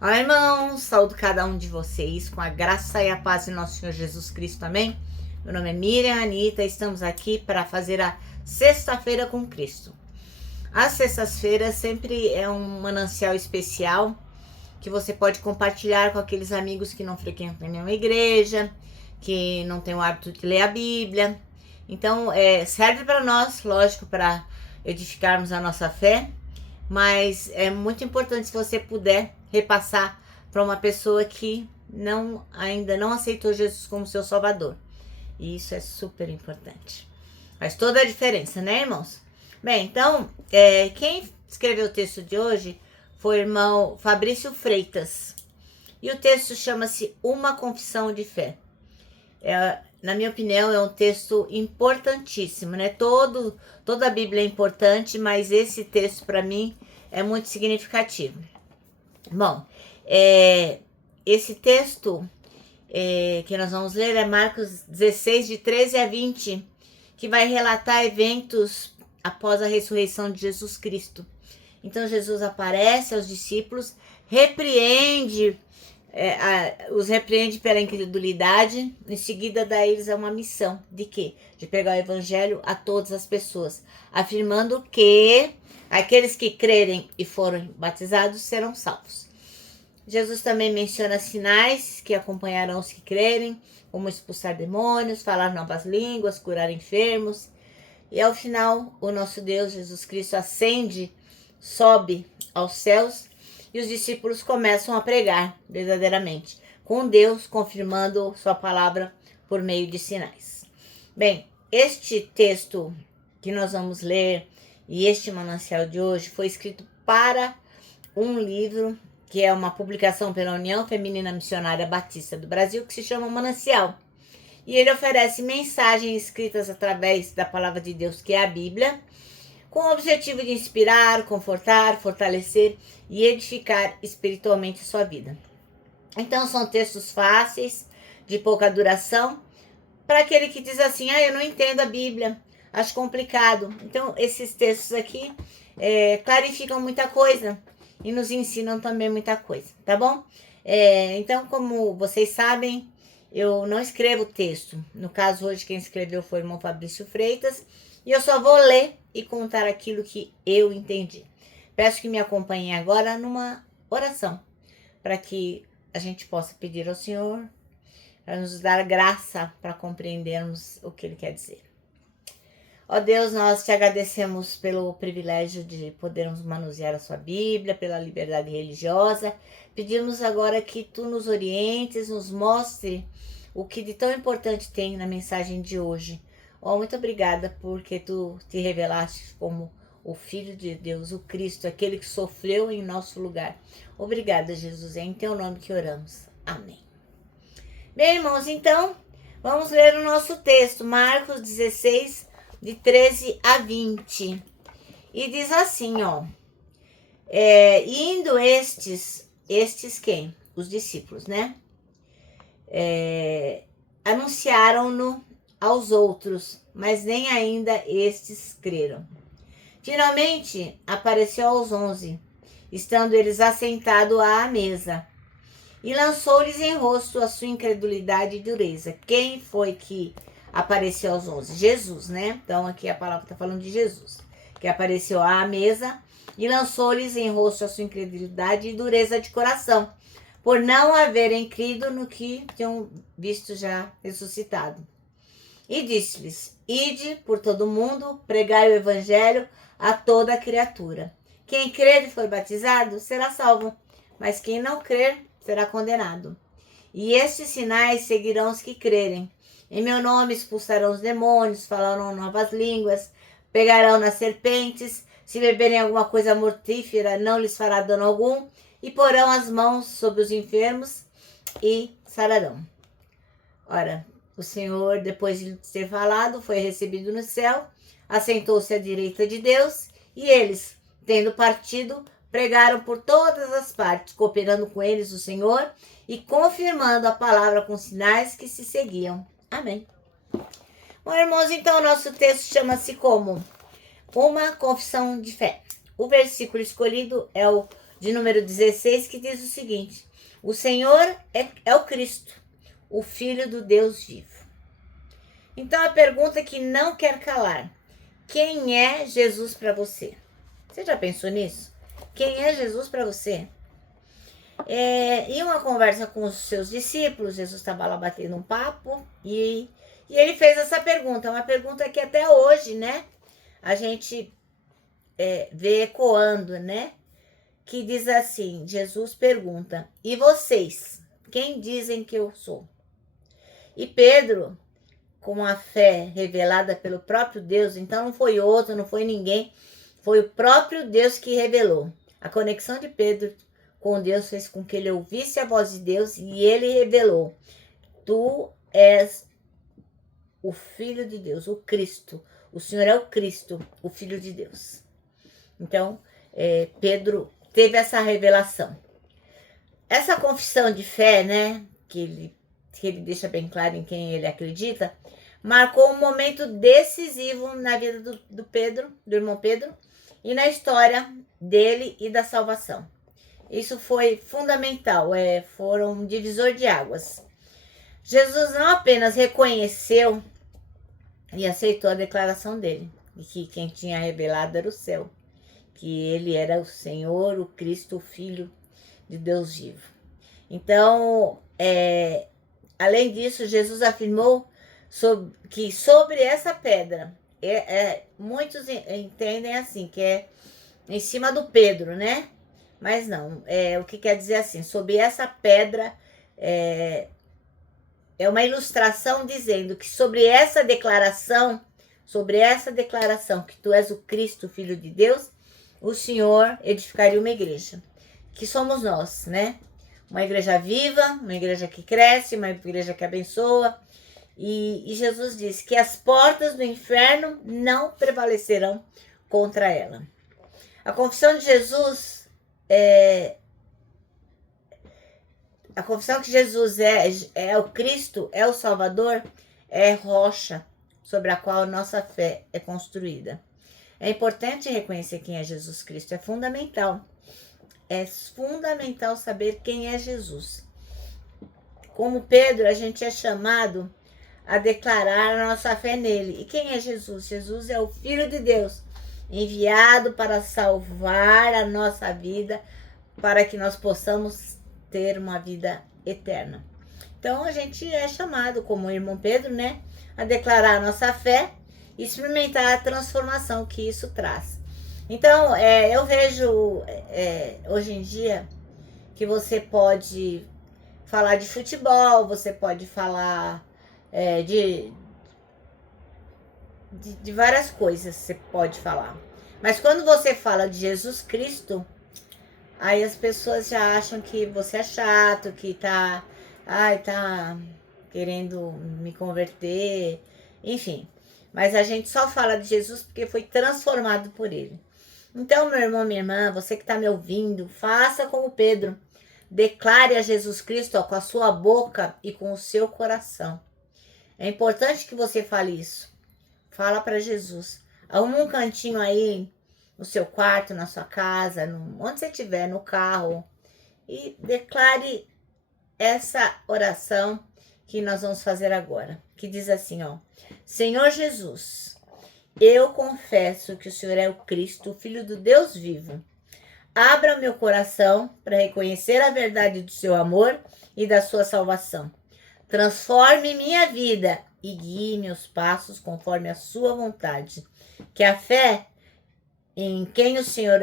Olá, irmãos, saúdo cada um de vocês com a graça e a paz de nosso Senhor Jesus Cristo, amém? Meu nome é Miriam Anita, estamos aqui para fazer a Sexta-feira com Cristo. As sextas-feiras sempre é um manancial especial que você pode compartilhar com aqueles amigos que não frequentam nenhuma igreja, que não têm o hábito de ler a Bíblia. Então, serve para nós, lógico, para edificarmos a nossa fé, mas é muito importante se você puder repassar para uma pessoa que ainda não aceitou Jesus como seu Salvador. E isso é super importante. Faz toda a diferença, né, irmãos? Bem, então, quem escreveu o texto de hoje foi o irmão Fabrício Freitas. E o texto chama-se Uma Confissão de Fé. Na minha opinião, é um texto importantíssimo, né? Toda a Bíblia é importante, mas esse texto, para mim, é muito significativo. Bom, esse texto que nós vamos ler é Marcos 16, de 13 a 20, que vai relatar eventos após a ressurreição de Jesus Cristo. Então, Jesus aparece aos discípulos, os repreende pela incredulidade, em seguida dá a eles uma missão, de quê? De pregar o evangelho a todas as pessoas, afirmando que aqueles que crerem e forem batizados serão salvos. Jesus também menciona sinais que acompanharão os que crerem, como expulsar demônios, falar novas línguas, curar enfermos. E ao final, o nosso Deus, Jesus Cristo, ascende, sobe aos céus, e os discípulos começam a pregar verdadeiramente, com Deus confirmando sua palavra por meio de sinais. Bem, este texto que nós vamos ler e este manancial de hoje foi escrito para um livro que é uma publicação pela União Feminina Missionária Batista do Brasil, que se chama Manancial. E ele oferece mensagens escritas através da palavra de Deus, que é a Bíblia, com o objetivo de inspirar, confortar, fortalecer e edificar espiritualmente a sua vida. Então, são textos fáceis, de pouca duração, para aquele que diz assim, eu não entendo a Bíblia, acho complicado. Então, esses textos aqui clarificam muita coisa e nos ensinam também muita coisa, tá bom? Então, como vocês sabem, eu não escrevo texto. No caso, hoje, quem escreveu foi o irmão Fabrício Freitas, e eu só vou ler e contar aquilo que eu entendi. Peço que me acompanhem agora numa oração, para que a gente possa pedir ao Senhor para nos dar graça para compreendermos o que Ele quer dizer. Ó Deus, nós te agradecemos pelo privilégio de podermos manusear a sua Bíblia, pela liberdade religiosa. Pedimos agora que tu nos orientes, nos mostre o que de tão importante tem na mensagem de hoje. Muito obrigada porque tu te revelaste como o Filho de Deus, o Cristo, aquele que sofreu em nosso lugar. Obrigada, Jesus, é em teu nome que oramos. Amém. Bem, irmãos, então, vamos ler o nosso texto, Marcos 16, de 13 a 20. E diz assim, indo estes quem? Os discípulos, né? Anunciaram-no aos outros, mas nem ainda estes creram. Finalmente, apareceu aos 11, estando eles assentados à mesa, e lançou-lhes em rosto a sua incredulidade e dureza. Quem foi que apareceu aos 11? Jesus, né? Então, aqui a palavra está falando de Jesus, que apareceu à mesa e lançou-lhes em rosto a sua incredulidade e dureza de coração, por não haverem crido no que tinham visto já ressuscitado. E disse-lhes, ide por todo o mundo, pregai o evangelho a toda a criatura. Quem crer e for batizado será salvo, mas quem não crer será condenado. E estes sinais seguirão os que crerem. Em meu nome expulsarão os demônios, falarão novas línguas, pegarão nas serpentes, se beberem alguma coisa mortífera não lhes fará dano algum, e porão as mãos sobre os enfermos e sararão. Ora, o Senhor, depois de ter falado, foi recebido no céu, assentou-se à direita de Deus, e eles, tendo partido, pregaram por todas as partes, cooperando com eles o Senhor e confirmando a palavra com sinais que se seguiam. Amém. Bom, irmãos, então o nosso texto chama-se como? Uma confissão de fé. O versículo escolhido é o de número 16, que diz o seguinte: o Senhor é o Cristo, o Filho do Deus vivo. Então a pergunta que não quer calar: quem é Jesus para você? Você já pensou nisso? Quem é Jesus para você? Em uma conversa com os seus discípulos, Jesus estava lá batendo um papo e ele fez essa pergunta, uma pergunta que até hoje, né, a gente vê ecoando, né, que diz assim, Jesus pergunta, e vocês, quem dizem que eu sou? E Pedro, com a fé revelada pelo próprio Deus, então não foi outro, não foi ninguém, foi o próprio Deus que revelou. A conexão de Pedro com Deus fez com que ele ouvisse a voz de Deus e ele revelou: tu és o Filho de Deus, o Cristo. O Senhor é o Cristo, o Filho de Deus. Então, Pedro teve essa revelação. Essa confissão de fé, né, que ele deixa bem claro em quem ele acredita, marcou um momento decisivo na vida do Pedro, do irmão Pedro, e na história dele e da salvação. Isso foi fundamental, foram um divisor de águas. Jesus não apenas reconheceu e aceitou a declaração dele, de que quem tinha revelado era o céu, que ele era o Senhor, o Cristo, o Filho de Deus vivo. Então, além disso, Jesus afirmou que sobre essa pedra, muitos entendem assim, que é em cima do Pedro, né? Mas não, o que quer dizer assim, sobre essa pedra, é uma ilustração dizendo que sobre essa declaração que tu és o Cristo, Filho de Deus, o Senhor edificaria uma igreja, que somos nós, né? Uma igreja viva, uma igreja que cresce, uma igreja que abençoa. E Jesus disse que as portas do inferno não prevalecerão contra ela. A confissão de Jesus a confissão que Jesus é o Cristo, é o Salvador, é rocha sobre a qual a nossa fé é construída. É importante reconhecer quem é Jesus Cristo, é fundamental. É fundamental saber quem é Jesus. Como Pedro, a gente é chamado a declarar a nossa fé nele. E quem é Jesus? Jesus é o Filho de Deus, enviado para salvar a nossa vida, para que nós possamos ter uma vida eterna. Então a gente é chamado, como o irmão Pedro, né, a declarar a nossa fé e experimentar a transformação que isso traz. Então, eu vejo hoje em dia que você pode falar de futebol, você pode falar de várias coisas, você pode falar. Mas quando você fala de Jesus Cristo, aí as pessoas já acham que você é chato, que tá querendo me converter, enfim. Mas a gente só fala de Jesus porque foi transformado por ele. Então, meu irmão, minha irmã, você que está me ouvindo, faça como Pedro. Declare a Jesus Cristo com a sua boca e com o seu coração. É importante que você fale isso. Fala para Jesus. Arruma um cantinho aí no seu quarto, na sua casa, onde você estiver, no carro, e declare essa oração que nós vamos fazer agora, que diz assim, ó: Senhor Jesus, eu confesso que o Senhor é o Cristo, o Filho do Deus vivo. Abra o meu coração para reconhecer a verdade do seu amor e da sua salvação. Transforme minha vida e guie meus passos conforme a sua vontade. Que a fé em quem o Senhor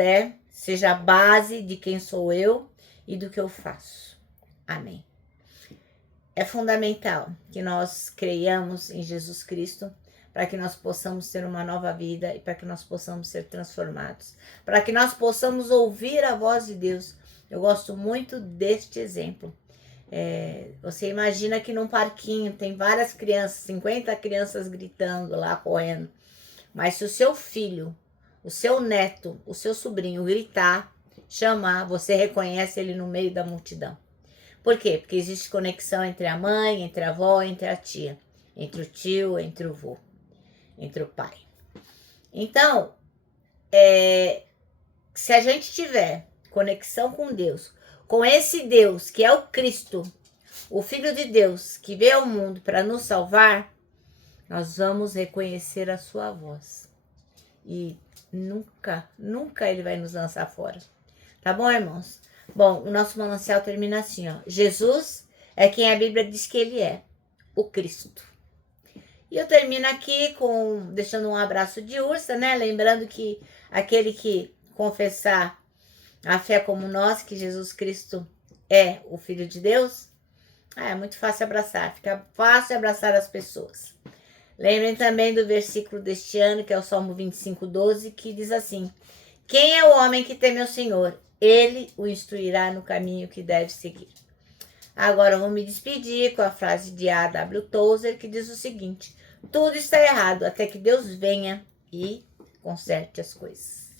seja a base de quem sou eu e do que eu faço. Amém. É fundamental que nós creiamos em Jesus Cristo para que nós possamos ter uma nova vida e para que nós possamos ser transformados, para que nós possamos ouvir a voz de Deus. Eu gosto muito deste exemplo. Você imagina que num parquinho tem várias crianças, 50 crianças gritando lá, correndo, mas se o seu filho, o seu neto, o seu sobrinho gritar, chamar, você reconhece ele no meio da multidão. Por quê? Porque existe conexão entre a mãe, entre a avó, entre a tia, entre o tio, entre o vô, entre o pai. Então, se a gente tiver conexão com Deus, com esse Deus que é o Cristo, o Filho de Deus, que veio ao mundo para nos salvar, nós vamos reconhecer a sua voz. E nunca, nunca ele vai nos lançar fora. Tá bom, irmãos? Bom, o nosso manancial termina assim, ó. Jesus é quem a Bíblia diz que ele é, o Cristo. E eu termino aqui deixando um abraço de ursa, né? Lembrando que aquele que confessar a fé como nós, que Jesus Cristo é o Filho de Deus, é muito fácil abraçar, fica fácil abraçar as pessoas. Lembrem também do versículo deste ano, que é o Salmo 25:12, que diz assim: quem é o homem que teme ao Senhor? Ele o instruirá no caminho que deve seguir. Agora eu vou me despedir com a frase de A.W. Tozer, que diz o seguinte: tudo está errado até que Deus venha e conserte as coisas.